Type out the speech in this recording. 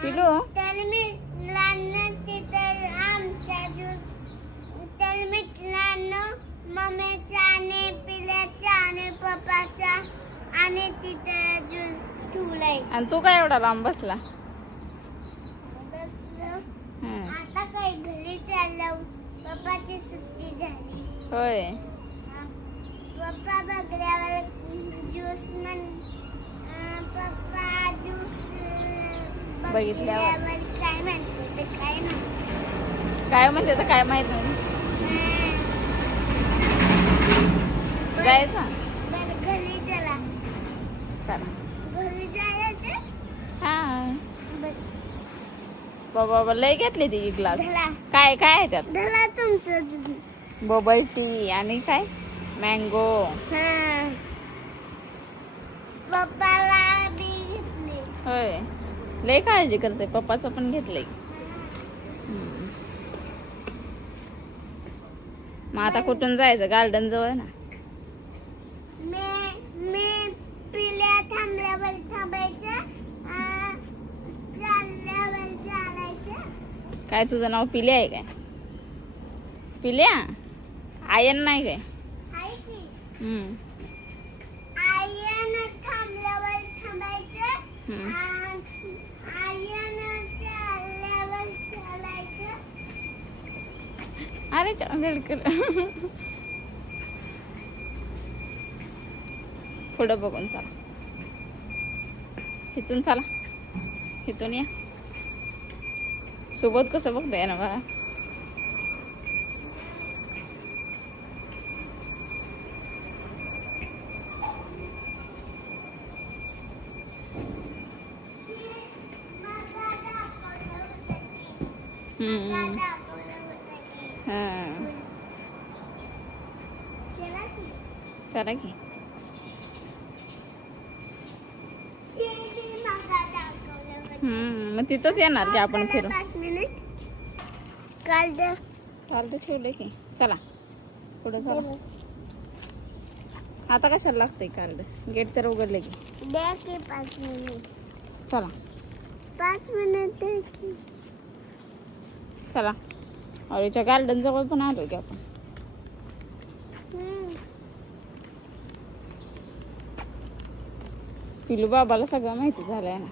पिलू तर मित्रांनो तिथं आमच्या तर मित्रांनो मम्मीचा आणि पिल्याचा आणि पप्पाचा आणि तिथं ज्यूस ठेवलाय. आणि तू काय एवढा लांब बसला? आता काय घरी चाललो. पप्पाची सुट्टी झाली. होय. पप्पा बघल्यावर ज्यूस पप्पा ज्यूस बघितल्यावर काय म्हणते ते काय म्हणते तर काय माहित नाही. जायचं घरी चला. चला. घरी जायचं. हा बाबा लय घेतली ती ग्लास. धला काय काय आहे त्यात? धला तुमचं बबल टी आणि काय मँगो. पप्पाला बी घेतले. होय लय काळजी करते. पप्पाचं पण घेतलंय. मग आता कुठून जायचं? गार्डन जवळ ना. मी पिल्या थांबल्यावर थांबायचं. चालल्यावर चालायचं. काय तुझं नाव पिल्या आहे काय? पिल्या आयन नाही काय? आहे की हम्म. आयन थांबल्यावर थांबायचं. आयन चालल्यावर चालायचं. अरे झडकल. पुढं बघून चला. इथून चला. इथून या. सोबत कसं बघताय ना बघा. चला की. मग तिथंच येणार की आपण फिरू. 5 मिनिट कार्ड कार्ड ठेवले की. चला पुढे चला. आता कशाला लागतंय कार्ड? गेट तर उघडले की. द्या की 5 मिनिट. चला 5 मिनिट द्या की. चला. औरीच्या गार्डन जवळ पण आलो की आपण. पिलू बाबाला सगळं माहिती झालंय ना.